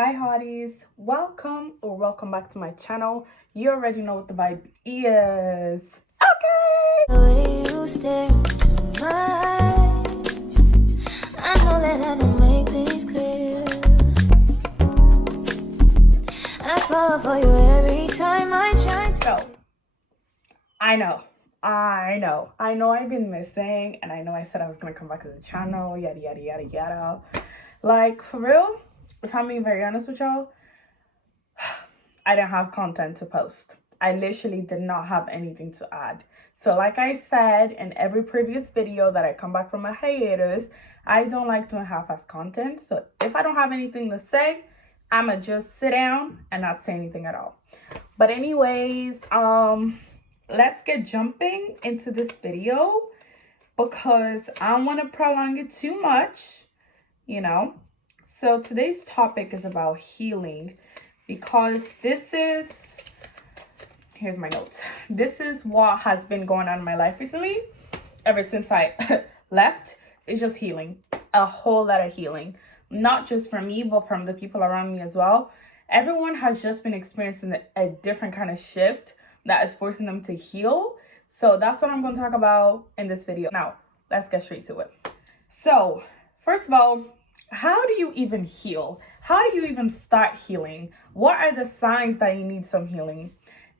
Hi hotties, welcome back to my channel. You already know what the vibe is. Okay. The way you stare into my eyes, I know that I don't make things clear. I fall for you every time I try to. So, I know I've been missing, and I know I said I was gonna come back to the channel, yada yada yada yada. Like, for real, if I'm being very honest with y'all, I didn't have content to post. I literally did not have anything to add. So like I said in every previous video that I come back from a hiatus, I don't like doing half-ass content. So if I don't have anything to say, I'ma just sit down and not say anything at all. But anyways, let's get jumping into this video because I don't want to prolong it too much, you know. So today's topic is about healing, because here's my notes. This is what has been going on in my life recently, ever since I left. It's just healing, a whole lot of healing, not just for me, but from the people around me as well. Everyone has just been experiencing a different kind of shift that is forcing them to heal. So that's what I'm going to talk about in this video. Now, let's get straight to it. So, first of all, how do you even heal? How do you even start healing? What are the signs that you need some healing?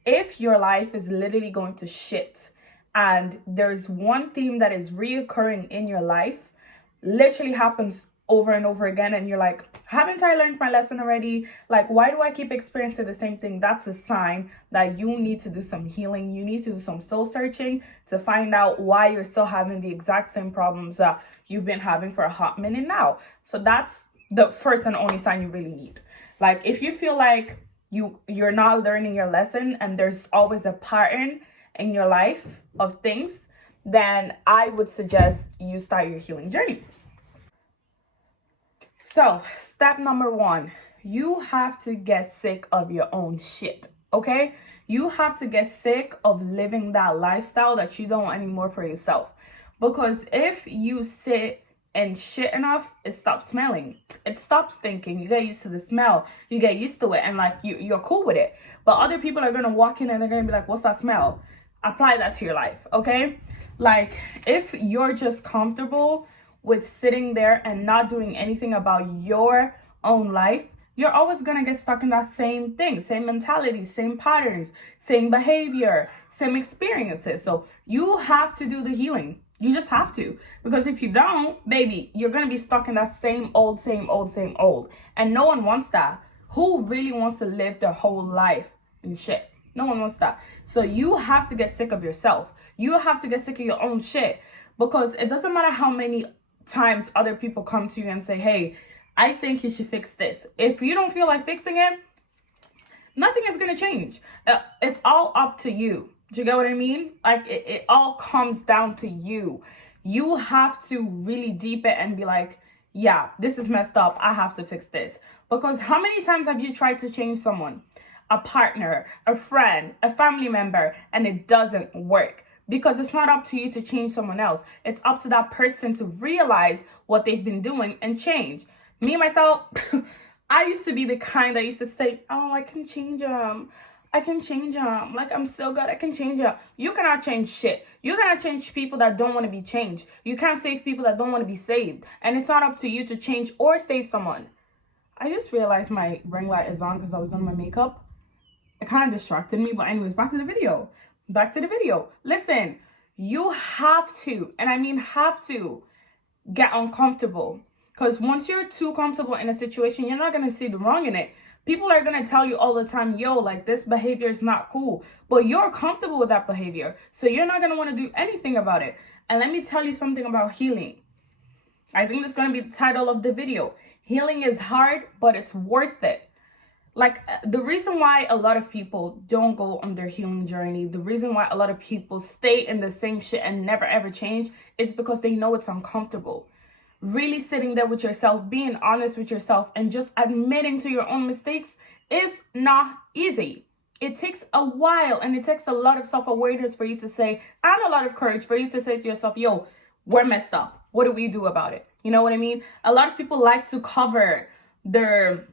If your life is literally going to shit and there's one theme that is reoccurring in your life, literally happens over and over again, and you're like, haven't I learned my lesson already? Like, why do I keep experiencing the same thing? That's a sign that you need to do some healing. You need to do some soul searching to find out why you're still having the exact same problems that you've been having for a hot minute now. So that's the first and only sign you really need. Like, if you feel like you're not learning your lesson and there's always a pattern in your life of things, then I would suggest you start your healing journey. So, step number 1, you have to get sick of your own shit, okay? You have to get sick of living that lifestyle that you don't want anymore for yourself. Because if you sit and shit enough, it stops smelling. It stops stinking. You get used to the smell. You get used to it, and like you're cool with it. But other people are gonna walk in and they're gonna be like, what's that smell? Apply that to your life, okay? Like, if you're just comfortable with sitting there and not doing anything about your own life, you're always gonna get stuck in that same thing, same mentality, same patterns, same behavior, same experiences. So you have to do the healing. You just have to, because if you don't, baby, you're gonna be stuck in that same old. And no one wants that. Who really wants to live their whole life in shit? No one wants that. So you have to get sick of yourself. You have to get sick of your own shit, because it doesn't matter how many times other people come to you and say, hey, I think you should fix this. If you don't feel like fixing it, nothing is gonna change. It's all up to you. Do you get what I mean? Like, it all comes down to you. You have to really deep it and be like, yeah, this is messed up. I have to fix this. Because how many times have you tried to change someone? A partner, a friend, a family member, and it doesn't work. Because it's not up to you to change someone else. It's up to that person to realize what they've been doing and change. Me, myself, I used to be the kind that used to say, oh, I can change them. I can change them. Like, I'm so good. I can change them. You cannot change shit. You cannot change people that don't want to be changed. You can't save people that don't want to be saved. And it's not up to you to change or save someone. I just realized my ring light is on because I was on my makeup. It kind of distracted me. But anyways, back to the video. Listen, you have to, and I mean have to, get uncomfortable. Because once you're too comfortable in a situation, you're not going to see the wrong in it. People are going to tell you all the time, yo, like, this behavior is not cool. But you're comfortable with that behavior. So you're not going to want to do anything about it. And let me tell you something about healing. I think that's going to be the title of the video. Healing is hard, but it's worth it. Like, the reason why a lot of people don't go on their healing journey, the reason why a lot of people stay in the same shit and never ever change, is because they know it's uncomfortable. Really sitting there with yourself, being honest with yourself, and just admitting to your own mistakes is not easy. It takes a while, and it takes a lot of self-awareness for you to say, and a lot of courage for you to say to yourself, yo, we're messed up. What do we do about it? You know what I mean? A lot of people like to cover their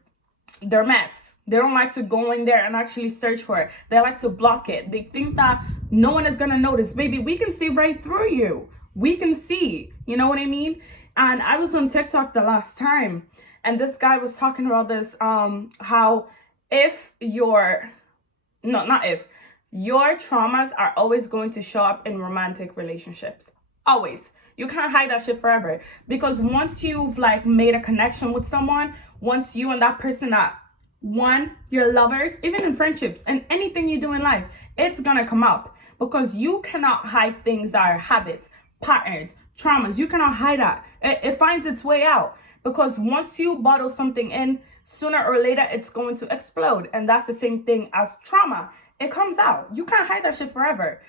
their mess. They don't like to go in there and actually search for it. They like to block it. They think that no one is gonna notice. Baby, we can see right through you. We can see, you know what I mean? And I was on TikTok the last time, and this guy was talking about this, how if your, no, not if, your traumas are always going to show up in romantic relationships. Always. You can't hide that shit forever. Because once you've like made a connection with someone, once you and that person are one, you're lovers, even in friendships and anything you do in life, it's gonna come up. Because you cannot hide things that are habits, patterns, traumas. You cannot hide that. It finds its way out. Because once you bottle something in, sooner or later it's going to explode. And that's the same thing as trauma. It comes out. You can't hide that shit forever.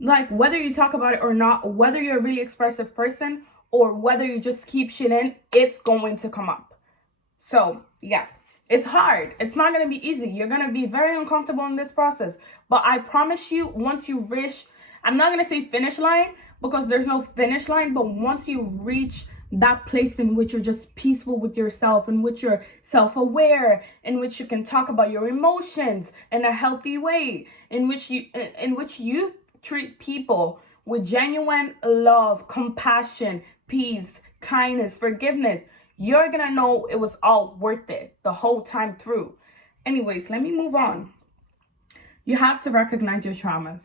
Like, whether you talk about it or not, whether you're a really expressive person or whether you just keep shit in, it's going to come up. So yeah, it's hard. It's not going to be easy. You're going to be very uncomfortable in this process. But I promise you, once you reach, I'm not going to say finish line because there's no finish line, but once you reach that place in which you're just peaceful with yourself, in which you're self-aware, in which you can talk about your emotions in a healthy way, in which you treat people with genuine love, compassion, peace, kindness, forgiveness, you're gonna know it was all worth it the whole time through. Anyways, let me move on. You have to recognize your traumas.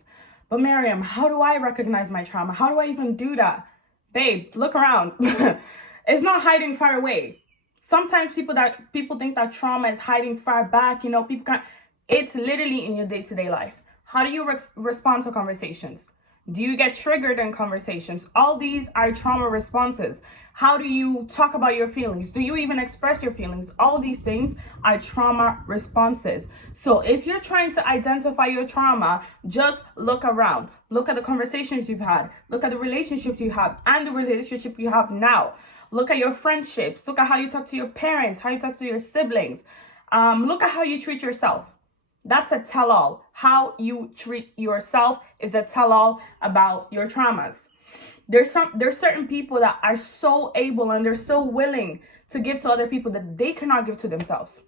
But Miriam, how do I recognize my trauma? How do I even do that? Babe, look around. It's not hiding far away. Sometimes people think that trauma is hiding far back. You know, people can't. It's literally in your day-to-day life. How do you respond to conversations? Do you get triggered in conversations? All these are trauma responses. How do you talk about your feelings? Do you even express your feelings? All these things are trauma responses. So if you're trying to identify your trauma, just look around. Look at the conversations you've had. Look at the relationships you have and the relationship you have now. Look at your friendships. Look at how you talk to your parents, how you talk to your siblings. Look at how you treat yourself. That's a tell-all. How you treat yourself is a tell-all about your traumas. There's certain people that are so able and they're so willing to give to other people that they cannot give to themselves.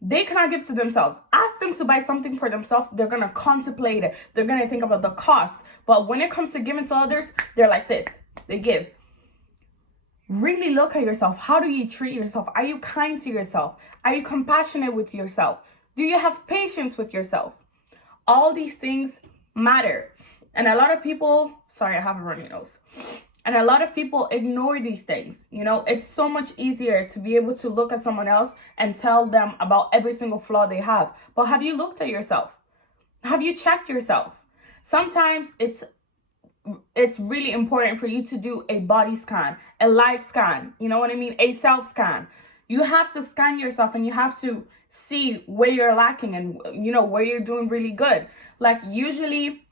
They cannot give to themselves. Ask them to buy something for themselves. They're going to contemplate it. They're going to think about the cost. But when it comes to giving to others, they're like this. They give. Really look at yourself. How do you treat yourself? Are you kind to yourself? Are you compassionate with yourself? Do you have patience with yourself? All these things matter. And a lot of people, sorry, I have a runny nose. And a lot of people ignore these things. You know, it's so much easier to be able to look at someone else and tell them about every single flaw they have. But have you looked at yourself? Have you checked yourself? Sometimes it's really important for you to do a body scan, a life scan, you know what I mean? A self scan. You have to scan yourself and you have to see where you're lacking and, you know, where you're doing really good. Like, usually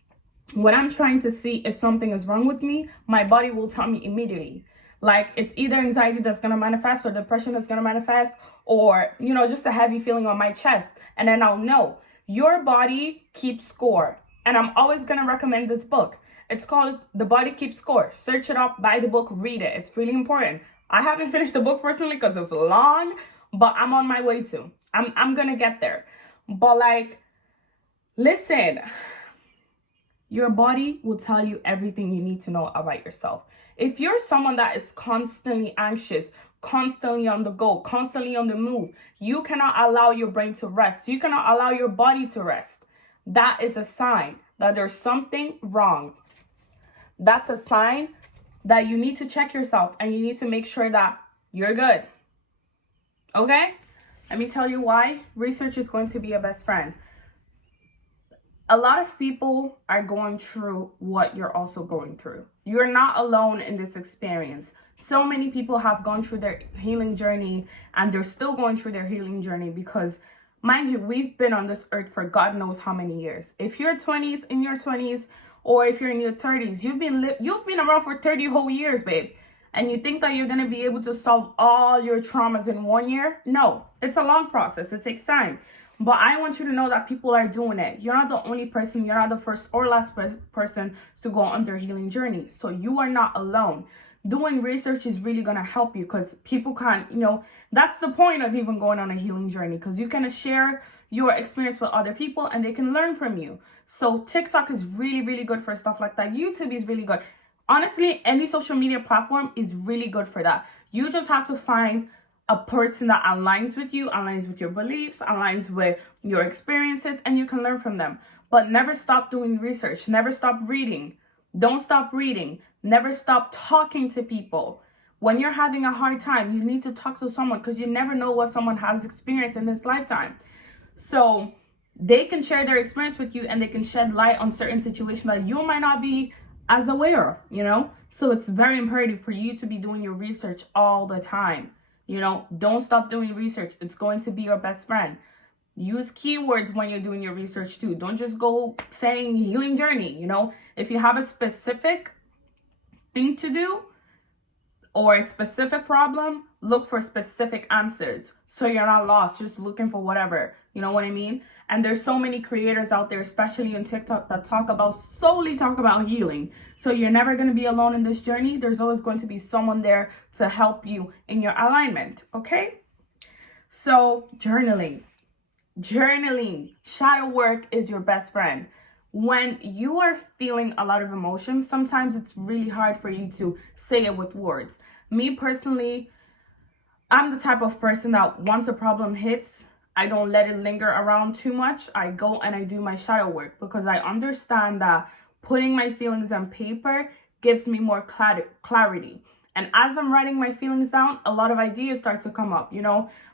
when I'm trying to see if something is wrong with me, my body will tell me immediately. Like, it's either anxiety that's going to manifest or depression that's going to manifest, or, you know, just a heavy feeling on my chest. And then I'll know. Your body keeps score. And I'm always going to recommend this book. It's called The Body Keeps Score. Search it up, buy the book, read it. It's really important. I haven't finished the book personally because it's long, but I'm on my way to. I'm going to get there. But like, listen, your body will tell you everything you need to know about yourself. If you're someone that is constantly anxious, constantly on the go, constantly on the move, you cannot allow your brain to rest. You cannot allow your body to rest. That is a sign that there's something wrong. That's a sign that you need to check yourself and you need to make sure that you're good. Okay? Let me tell you why. Research is going to be your best friend. A lot of people are going through what you're also going through. You're not alone in this experience. So many people have gone through their healing journey and they're still going through their healing journey because, mind you, we've been on this earth for God knows how many years. If you're in your 20s, or if you're in your 30s, you've been around for 30 whole years, babe. And you think that you're going to be able to solve all your traumas in 1 year? No, it's a long process. It takes time. But I want you to know that people are doing it. You're not the only person. You're not the first or last person to go on their healing journey. So you are not alone. doing research is really going to help you, because people can't, that's the point of even going on a healing journey, because you can share your experience with other people and they can learn from you. So TikTok is really, really good for stuff like that. YouTube is really good. Honestly, any social media platform is really good for that. You just have to find a person that aligns with you, aligns with your beliefs, aligns with your experiences, and you can learn from them. But never stop doing research. Never stop reading. Don't stop reading. Never stop talking to people. When you're having a hard time, you need to talk to someone, because you never know what someone has experienced in this lifetime. So they can share their experience with you, and they can shed light on certain situations that you might not be as aware of, So it's very imperative for you to be doing your research all the time. Don't stop doing research. It's going to be your best friend. Use keywords when you're doing your research too. Don't just go saying healing journey. If you have a specific thing to do or a specific problem, look for specific answers, so you're not lost just looking for whatever. You know what I mean? And there's so many creators out there, especially on TikTok, that solely talk about healing. So you're never going to be alone in this journey. There's always going to be someone there to help you in your alignment. Okay? So journaling, shadow work is your best friend. When you are feeling a lot of emotions, sometimes it's really hard for you to say it with words. Me personally, I'm the type of person that once a problem hits, I don't let it linger around too much. I go and I do my shadow work, because I understand that putting my feelings on paper gives me more clarity. And as I'm writing my feelings down, a lot of ideas start to come up.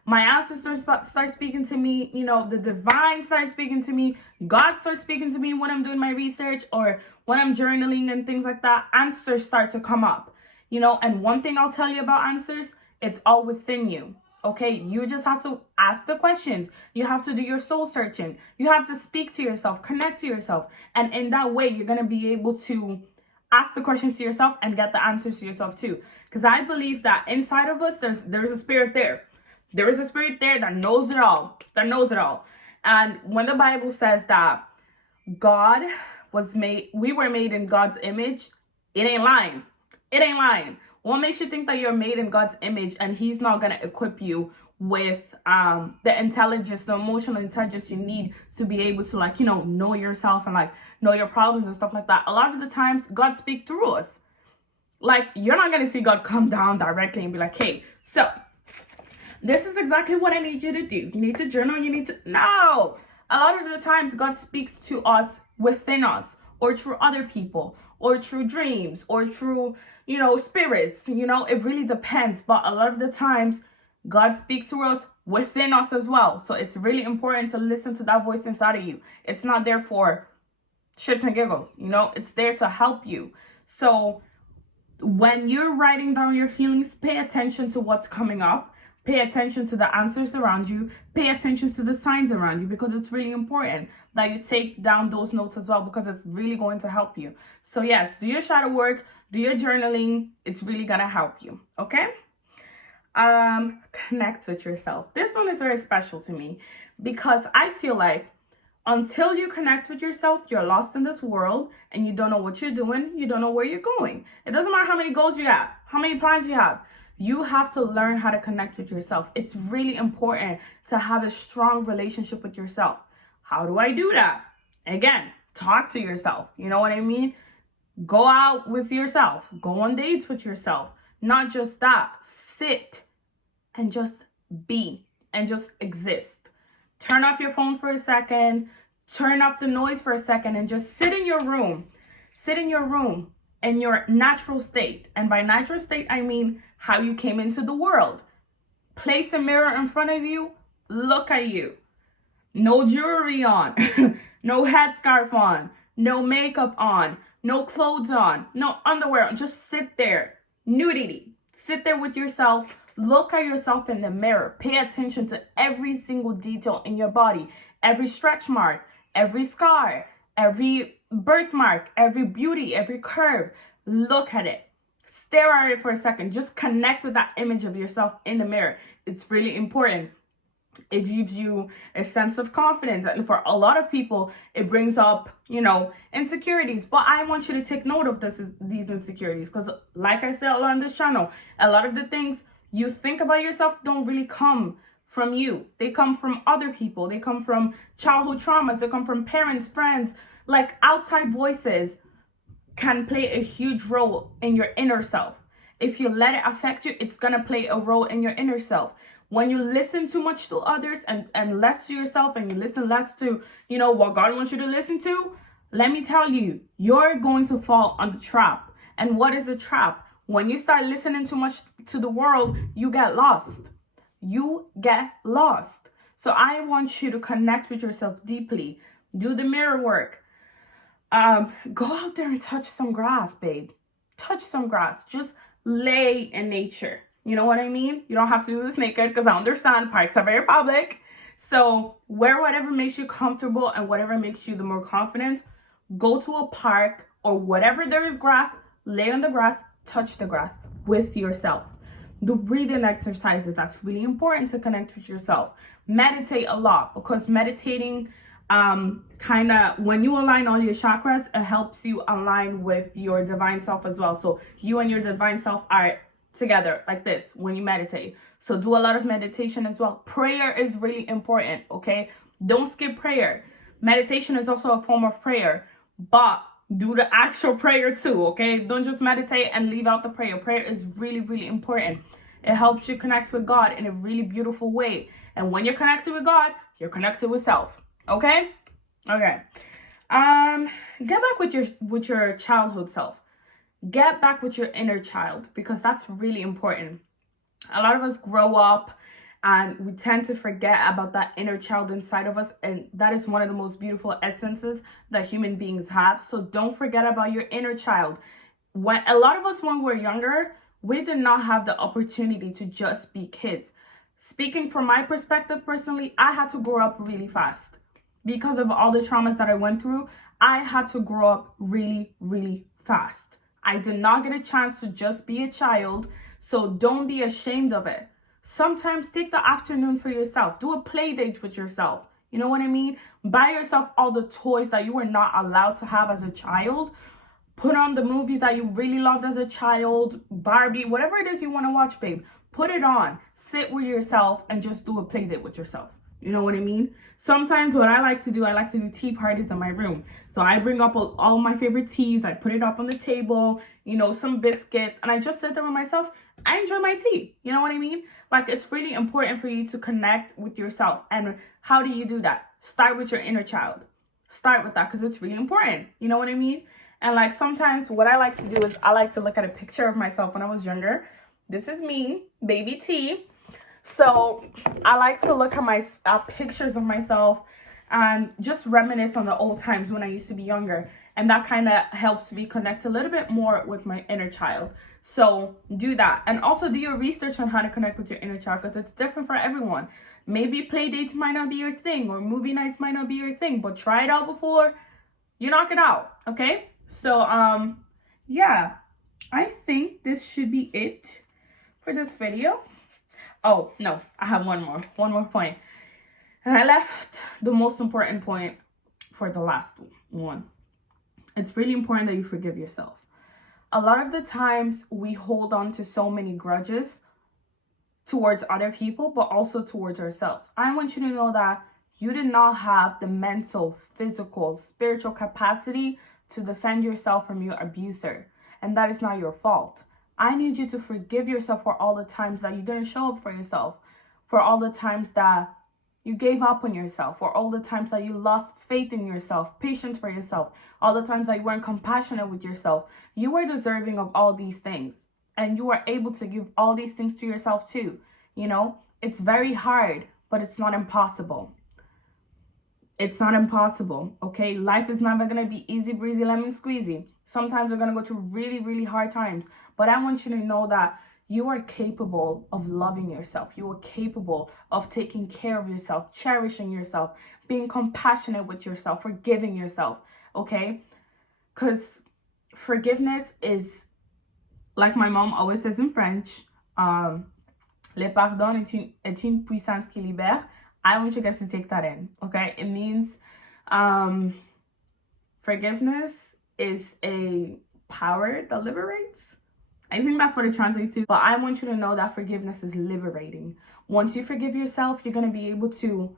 My ancestors start speaking to me. The divine starts speaking to me. God starts speaking to me when I'm doing my research, or when I'm journaling and things like that. Answers start to come up. And one thing I'll tell you about answers, it's all within you. Okay, you just have to ask the questions. You have to do your soul searching. You have to speak to yourself, connect to yourself. And in that way, you're going to be able to ask the questions to yourself and get the answers to yourself too. Because I believe that inside of us, there's a spirit there. There is a spirit there that knows it all. And when the Bible says that we were made in God's image, it ain't lying. What makes you think that you're made in God's image and he's not going to equip you with the intelligence, the emotional intelligence you need to be able to know yourself and know your problems and stuff like that? A lot of the times God speaks through us. You're not going to see God come down directly and be like, hey, so this is exactly what I need you to do. You need to journal. No. A lot of the times God speaks to us within us, or through other people, or through dreams, or through, spirits. It really depends. But a lot of the times God speaks to us within us as well. So it's really important to listen to that voice inside of you. It's not there for shits and giggles. It's there to help you. So when you're writing down your feelings, pay attention to what's coming up. Pay attention to the answers around you. Pay attention to the signs around you, because it's really important that you take down those notes as well, because it's really going to help you. So yes, do your shadow work, do your journaling. It's really going to help you. Okay? Connect with yourself. This one is very special to me, because I feel like until you connect with yourself, you're lost in this world and you don't know what you're doing. You don't know where you're going. It doesn't matter how many goals you have, how many plans you have. You have to learn how to connect with yourself. It's really important to have a strong relationship with yourself. How do I do that? Again, talk to yourself. You know what I mean? Go out with yourself. Go on dates with yourself. Not just that. Sit and just be and just exist. Turn off your phone for a second. Turn off the noise for a second and just sit in your room. Sit in your room in your natural state. And by natural state, I mean how you came into the world. Place a mirror in front of you. Look at you. No jewelry on. No headscarf on. No makeup on. No clothes on. No underwear on. Just sit there. Nudity. Sit there with yourself. Look at yourself in the mirror. Pay attention to every single detail in your body. Every stretch mark. Every scar. Every birthmark. Every beauty. Every curve. Look at it. Stare at it for a second. Just connect with that image of yourself in the mirror. It's really important. It gives you a sense of confidence. And for a lot of people, it brings up, insecurities. But I want you to take note of these insecurities. Because like I said on this channel, a lot of the things you think about yourself don't really come from you. They come from other people. They come from childhood traumas. They come from parents, friends. Like outside voices can play a huge role in your inner self. If you let it affect you, it's going to play a role in your inner self. When you listen too much to others and less to yourself, and you listen less to, what God wants you to listen to, let me tell you, you're going to fall on the trap. And what is the trap? When you start listening too much to the world, you get lost. You get lost. So I want you to connect with yourself deeply. Do the mirror work. Go out there and touch some grass, babe. Touch some grass. Just lay in nature. You know what I mean? You don't have to do this naked, because I understand parks are very public. So wear whatever makes you comfortable and whatever makes you the more confident. Go to a park or whatever there is grass, lay on the grass, touch the grass with yourself. The breathing exercises, that's really important to connect with yourself. Meditate a lot, because meditating kind of, when you align all your chakras, it helps you align with your divine self as well. So you and your divine self are together like this when you meditate. So do a lot of meditation as well. Prayer is really important, okay? Don't skip prayer. Meditation is also a form of prayer, but do the actual prayer too, okay? Don't just meditate and leave out the prayer. Prayer is really, really important. It helps you connect with God in a really beautiful way. And when you're connected with God, you're connected with self, okay? Okay. Get back with your childhood self. Get back with your inner child, because that's really important. A lot of us grow up and we tend to forget about that inner child inside of us, and that is one of the most beautiful essences that human beings have. So don't forget about your inner child. When a lot of us, when we're younger, we did not have the opportunity to just be kids. Speaking from my perspective personally, I had to grow up really fast. Because of all the traumas that I went through, I had to grow up really, really fast. I did not get a chance to just be a child, so don't be ashamed of it. Sometimes take the afternoon for yourself. Do a play date with yourself. You know what I mean? Buy yourself all the toys that you were not allowed to have as a child. Put on the movies that you really loved as a child. Barbie, whatever it is you want to watch, babe. Put it on. Sit with yourself and just do a play date with yourself. You know what I mean? Sometimes what I like to do tea parties in my room. So I bring up all my favorite teas. I put it up on the table, some biscuits, and I just sit there with myself. I enjoy my tea. You know what I mean? Like, it's really important for you to connect with yourself. And how do you do that? Start with your inner child. Start with that, because it's really important. You know what I mean? And like, sometimes what I like to do is I like to look at a picture of myself when I was younger. This is me, baby T. So I like to look at pictures of myself and just reminisce on the old times when I used to be younger. And that kind of helps me connect a little bit more with my inner child. So do that. And also do your research on how to connect with your inner child, because it's different for everyone. Maybe play dates might not be your thing, or movie nights might not be your thing, but try it out before you knock it out, okay? So, yeah, I think this should be it for this video. Oh, no, I have one more point. And I left the most important point for the last one. It's really important that you forgive yourself. A lot of the times we hold on to so many grudges towards other people, but also towards ourselves. I want you to know that you did not have the mental, physical, spiritual capacity to defend yourself from your abuser. And that is not your fault. I need you to forgive yourself for all the times that you didn't show up for yourself, for all the times that you gave up on yourself, for all the times that you lost faith in yourself, patience for yourself, all the times that you weren't compassionate with yourself. You are deserving of all these things, and you are able to give all these things to yourself too. It's very hard, but it's not impossible. It's not impossible, okay? Life is never going to be easy breezy lemon squeezy. Sometimes we're going to go through really, really hard times. But I want you to know that you are capable of loving yourself. You are capable of taking care of yourself, cherishing yourself, being compassionate with yourself, forgiving yourself, okay? Because forgiveness is, like my mom always says in French, le pardon est une puissance qui libère. I want you guys to take that in, okay? It means forgiveness is a power that liberates. I think that's what it translates to. But I want you to know that forgiveness is liberating. Once you forgive yourself, you're going to be able to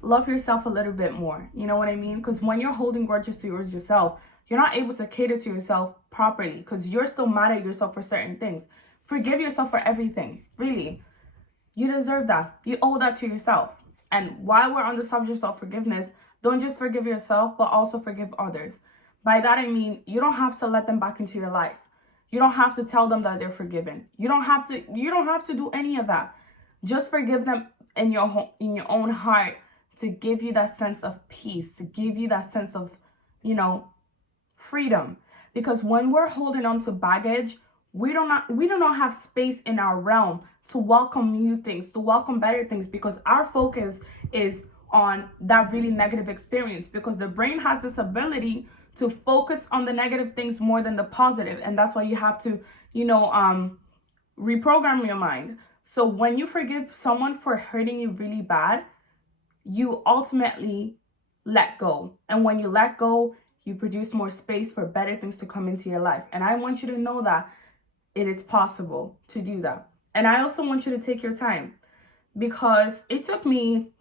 love yourself a little bit more. You know what I mean? Because when you're holding grudges towards yourself, you're not able to cater to yourself properly because you're still mad at yourself for certain things. Forgive yourself for everything. Really. You deserve that. You owe that to yourself. And while we're on the subject of forgiveness, don't just forgive yourself, but also forgive others. By that, I mean, you don't have to let them back into your life. You don't have to tell them that they're forgiven. You don't have to do any of that. Just forgive them in your own heart to give you that sense of peace, to give you that sense of, freedom. Because when we're holding on to baggage, we do not have space in our realm to welcome new things, to welcome better things, because our focus is on that really negative experience, because the brain has this ability to focus on the negative things more than the positive. And that's why you have to, reprogram your mind. So when you forgive someone for hurting you really bad, you ultimately let go. And when you let go, you produce more space for better things to come into your life. And I want you to know that it is possible to do that. And I also want you to take your time, because it took me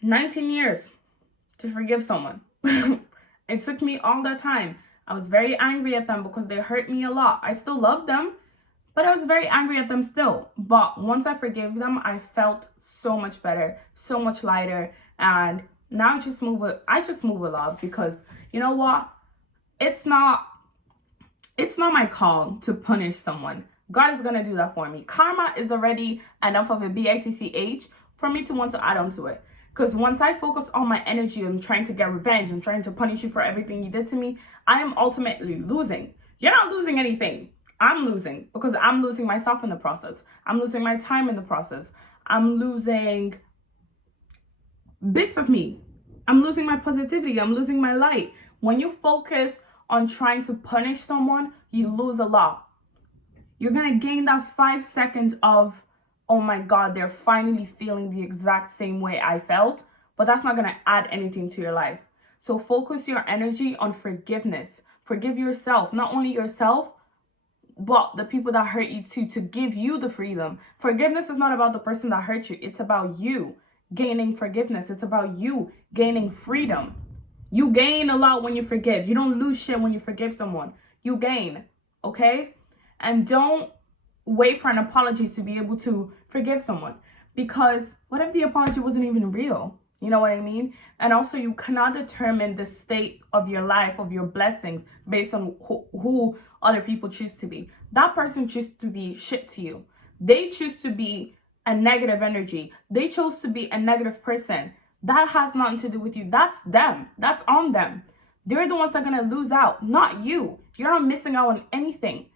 19 years to forgive someone. It took me all that time. I was very angry at them because they hurt me a lot. I still love them, but I was very angry at them still. But once I forgave them, I felt so much better, so much lighter. And now I just move with love, because you know what? It's not my call to punish someone. God is going to do that for me. Karma is already enough of a bitch for me to want to add on to it. Because once I focus all my energy on trying to get revenge and trying to punish you for everything you did to me, I am ultimately losing. You're not losing anything. I'm losing, because I'm losing myself in the process. I'm losing my time in the process. I'm losing bits of me. I'm losing my positivity. I'm losing my light. When you focus on trying to punish someone, you lose a lot. You're going to gain that 5 seconds of, oh my God, they're finally feeling the exact same way I felt, but that's not going to add anything to your life. So focus your energy on forgiveness. Forgive yourself, not only yourself, but the people that hurt you too, to give you the freedom. Forgiveness is not about the person that hurt you. It's about you gaining forgiveness. It's about you gaining freedom. You gain a lot when you forgive. You don't lose shit when you forgive someone. You gain, okay? And don't wait for an apology to be able to forgive someone, because what if the apology wasn't even real? You know what I mean? And also, you cannot determine the state of your life, of your blessings, based on who other people choose to be. That person chooses to be shit to you. They choose to be a negative energy. They chose to be a negative person. That has nothing to do with you. That's them. That's on them. They're the ones that are going to lose out, not you. You're not missing out on anything.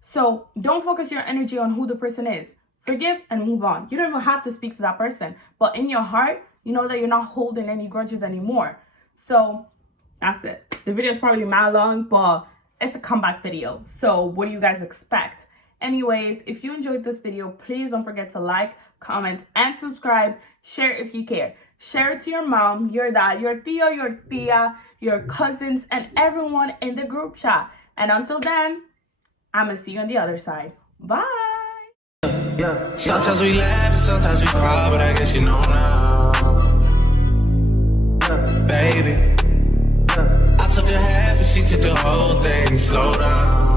So don't focus your energy on who the person is. Forgive and move on. You don't even have to speak to that person. But in your heart, you know that you're not holding any grudges anymore. So that's it. The video is probably mad long, but it's a comeback video. So what do you guys expect? Anyways, if you enjoyed this video, please don't forget to like, comment, and subscribe. Share if you care. Share it to your mom, your dad, your tío, your tía, your cousins, and everyone in the group chat. And until then, I'm going to see you on the other side. Bye. Yeah. Sometimes we laugh, sometimes we cry, but I guess you know now. Yeah. Baby. Yeah. I took a half and she took the whole thing. Slow down.